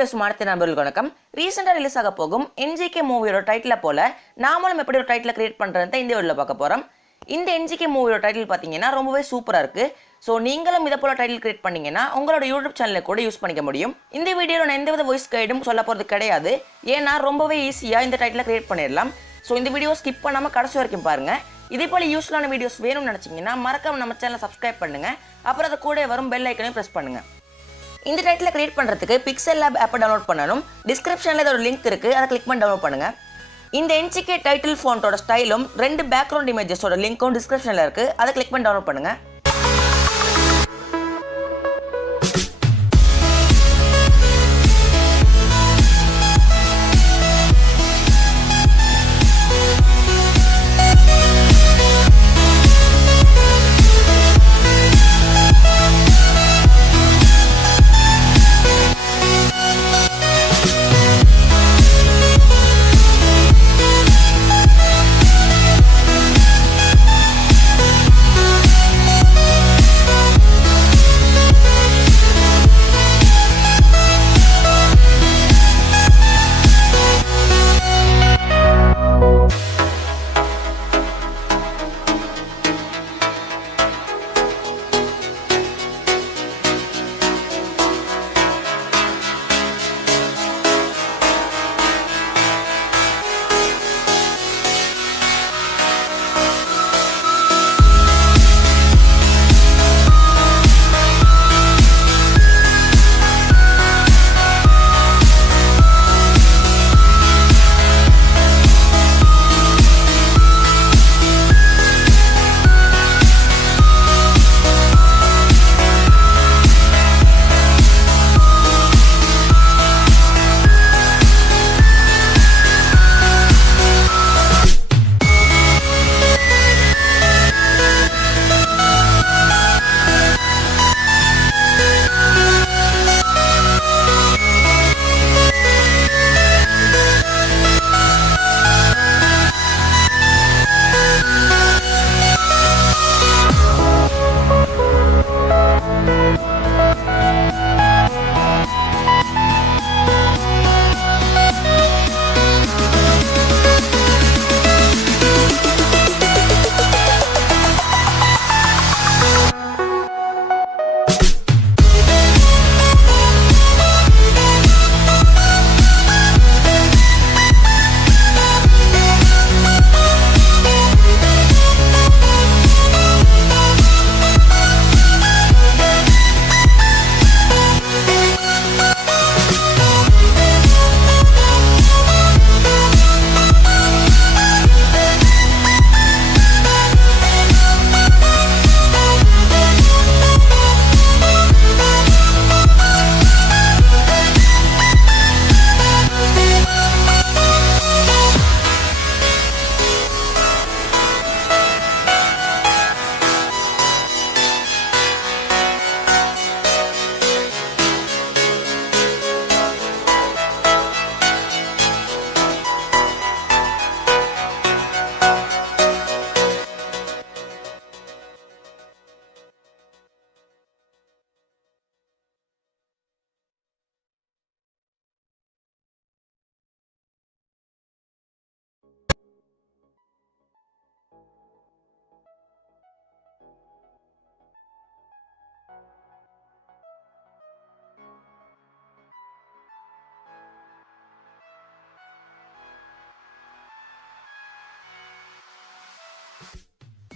பேசும் அடுத்த நண்பர்களுக்கு வணக்கம். ரீசெண்டாக ரிலீஸ் ஆக போகும் NGK மூவியோட டைட்டில் போல நாமளும் எப்படி ஒரு டைட்டில் கிரியேட் பண்ணுறதை இந்த வீடியோவில் பார்க்க போகிறோம். இந்த NGK மூவியோட டைட்டில் பார்த்தீங்கன்னா ரொம்பவே சூப்பராக இருக்குது. ஸோ நீங்களும் இதை போல டைட்டில் கிரியேட் பண்ணீங்கன்னா உங்களோட யூடியூப் சேனலை கூட யூஸ் பண்ணிக்க முடியும். இந்த வீடியோவில் நான் எந்தவித வாய்ஸ் கைடும் சொல்ல போகிறது கிடையாது. ஏன்னா ரொம்பவே ஈஸியாக இந்த டைட்டில் கிரியேட் பண்ணிடலாம். ஸோ இந்த வீடியோ ஸ்கிப் பண்ணாமல் கடைசி வரைக்கும் பாருங்கள். இதே போல யூஸ்ஃபுல்லான வீடியோஸ் வேணும்னு நினச்சிங்கன்னா மறக்காம நம்ம சேனலை சப்ஸ்கிரைப் பண்ணுங்கள். அப்புறம் அதை கூட வரும் பெல் ஐக்கனையும் ப்ரெஸ் பண்ணுங்கள். இந்த டைட்டில் கிரியேட் பண்ணுறதுக்கு பிக்சல் லேப் ஆப்பை டவுன்லோட் பண்ணணும். டிஸ்கிரிப்ஷனில் இதோட லிங்க் இருக்குது, அதை கிளிக் பண்ணி டவுன்லோட் பண்ணுங்கள். இந்த NGK டைட்டில் ஃபோன்ட்டோட ஸ்டைலும் 2 பேக்ரவுண்ட் இமேஜஸோட லிங்க்கும் டிஸ்கிரிப்ஷனில் இருக்குது, அதை கிளிக் பண்ணி டவுன்லோட் பண்ணுங்கள்.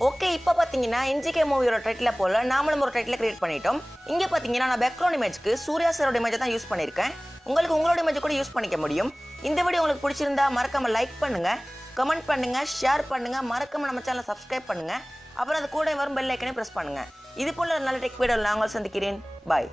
ஓகே, இப்போ பார்த்தீங்கன்னா NGK மூவியோட டைட்டில் போல நாமளும் ஒரு டைட்டில் கிரியேட் பண்ணிட்டோம். இங்கே பார்த்தீங்கன்னா நான் பேக்ரவுண்ட் இமேஜ்க்கு சூர்யா சாரோட இமேஜை தான் யூஸ் பண்ணியிருக்கேன். உங்களுக்கு உங்களோட இமேஜை கூட யூஸ் பண்ணிக்க முடியும். இந்த வீடியோ உங்களுக்கு பிடிச்சிருந்தா மறக்காம லைக் பண்ணுங்க, கமெண்ட் பண்ணுங்க, ஷேர் பண்ணுங்க, மறக்காம நம்ம சேனலை சப்ஸ்கிரைப் பண்ணுங்க. அப்புறம் அது கூட வரும் பெல் ஐக்கனை பிரஸ் பண்ணுங்க. இது போல நல்ல டெக் வீடியோவில் நான் உங்களை சந்திக்கிறேன். பாய்.